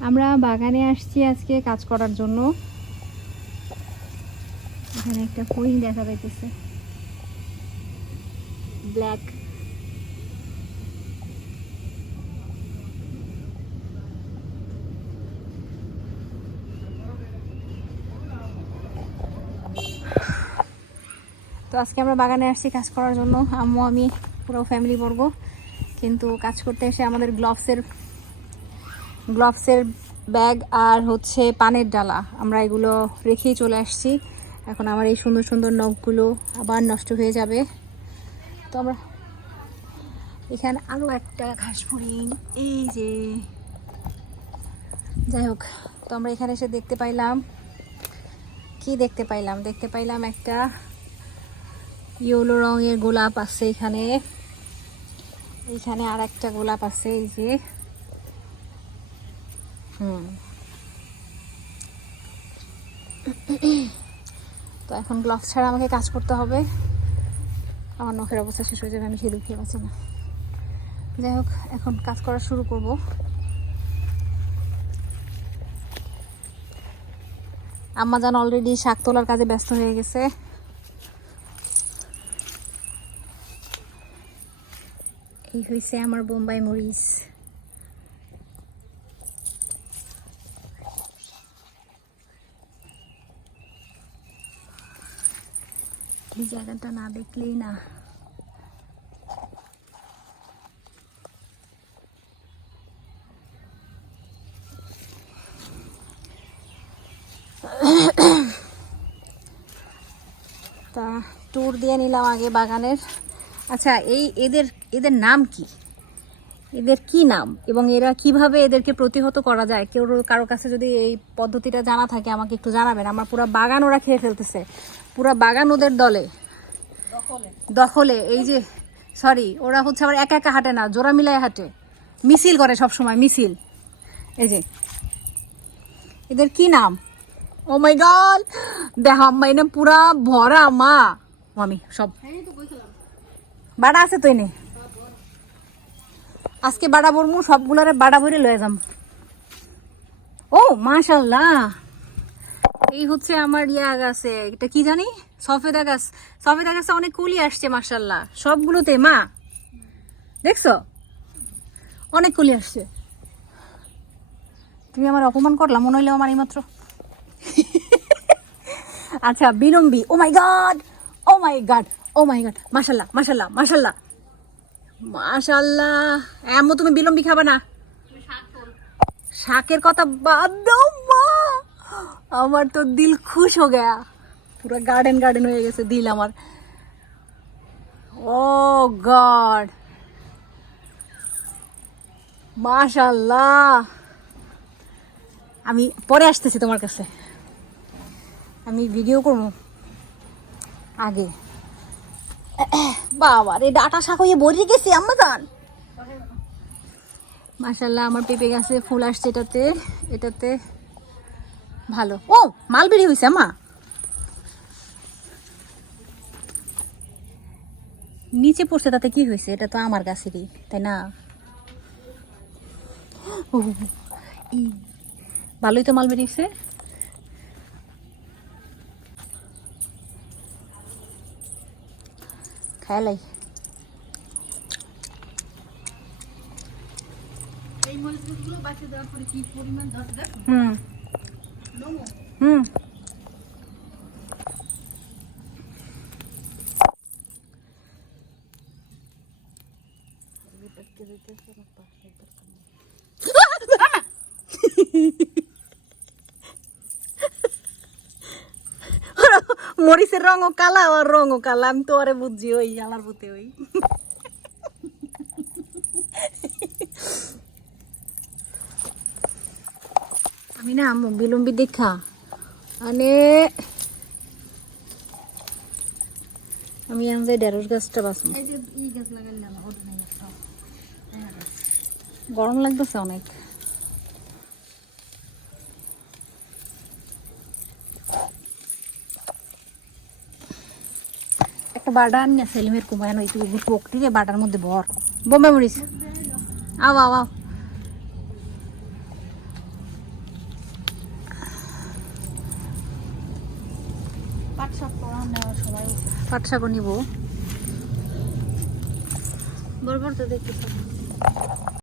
আমরা বাগানে আসছি আজকে কাজ করার জন্য। এখানে একটা হরিণ দেখা যাইতেছে। ব্ল্যাক তো আজকে আমরা বাগানে আসছি কাজ করার জন্য। আম্মু, আমি, পুরো ফ্যামিলি বর্গ। কিন্তু কাজ করতে এসে আমাদের গ্লাভসের গ্লাভসের ব্যাগ আর হচ্ছে পানের ডালা। আমরা এগুলো রেখেই চলে আসছি। এখন আমার এই সুন্দর সুন্দর নখগুলো আবার নষ্ট হয়ে যাবে। তো আমরা এখানে আরও একটা ঘাস ফড়িং এই যে। যাই হোক, তো আমরা এখানে এসে দেখতে পাইলাম। কি দেখতে পাইলাম? দেখতে পাইলাম একটা ইয়েলো রঙের গোলাপ আছে এখানে। এইখানে আর একটা গোলাপ আছে, এই যে। তো এখন গ্লাভস ছাড়া আমাকে কাজ করতে হবে। আমার নখের অবস্থা শেষ হয়ে যাবে, আমি সেই দুঃখে পাচ্ছি না। যাই হোক, এখন কাজ করা শুরু করব। আম্মা জান অলরেডি শাক তোলার কাজে ব্যস্ত হয়ে গেছে। এই হয়েছে আমার বোম্বাই মরিচ। এই জায়গাটা না দেখলেই না। তা ট্যুর দিয়ে নিলাম আগে বাগানের। আচ্ছা এই এদের এদের নাম কি? এদের কি নাম? এবং এরা কীভাবে এদেরকে প্রতিহত করা যায়? কেউ কারও কাছে যদি এই পদ্ধতিটা জানা থাকে, আমাকে একটু জানাবেন। আমার পুরো বাগান ওরা খেয়ে ফেলতেছে। পুরো বাগান ওদের দলে। দখলে। এই যে সরি ওরা হচ্ছে আবার একা একা হাঁটে না, জোড়া মিলায় হাঁটে। মিছিল করে সব সময় মিছিল। এই যে, এদের কি নাম? ও মাই গড দেখ, আম্মা এনে পুরা ভরা, মা। মামি, সব। বাড়া আছে তো এনে? আজকে বাড়া বরমু সবগুলারে বাড়া ভরে লয়ে যাম। ও, মাশাল্লাহ। এই হচ্ছে আমার ইয়া গাছে এটা কি জানি? সফেদা গাছ। সফেদা গাছে অনেক কুলি আসছে মাশাল্লাহ সবগুলোতে মা। দেখছ? অনেক কুলি আসছে। তুমি আমার অপমান করলাম মনে হইল আমার এইমাত্র। আচ্ছা বিলম্বি ও my god oh my god oh my god মাশাল্লাহ মাশাল্লাহ মাশাল্লাহ মাশাল্লাহ এমন তুমি বিলম্বি খাবে না। শাকের কথা বাদ দাও আমার তো দিল খুশ হো গয়া। পুরো গার্ডেন গার্ডেন হয়ে গেছে দিল আমার। Oh god. মাশাল্লাহ। আমি পরে আসতেছি তোমার কাছে। আমি ভিডিও করব আগে। বাবা রে ডাটা শাক হয়ে বড়ি গেছি আম্মা জান মাশাল্লাহ, আমার পেঁপে গাছে ফুল আসছে এটাতে এটাতে। ভালো। ও মালবেরি হয়েছে মা। নিচে পড়ছে তাতে কি হয়েছে এটা তো আমার গাছেরই তাই না? ও, ভালোই তো মালবেরি হয়েছে খেলাই হুম। হুম। মরিচের রঙও কালা আর রঙও কালা। আমি তো আরে বুঝছি ওই আলার পুতে ওই। আমি না বিলম্বি দেখা। মানে আমি এখন যাই ঢেঁড়স গাছটা বাঁচবো। গরম লাগতেছে অনেক। একটা বাডা আনি সেলিমের কুমায়ন ওই পোকটি রে বাটার মধ্যে ভর। বোম্বে মরিস আও আও আও। পাট শাকও নিব। বরবর তো দেখতেছি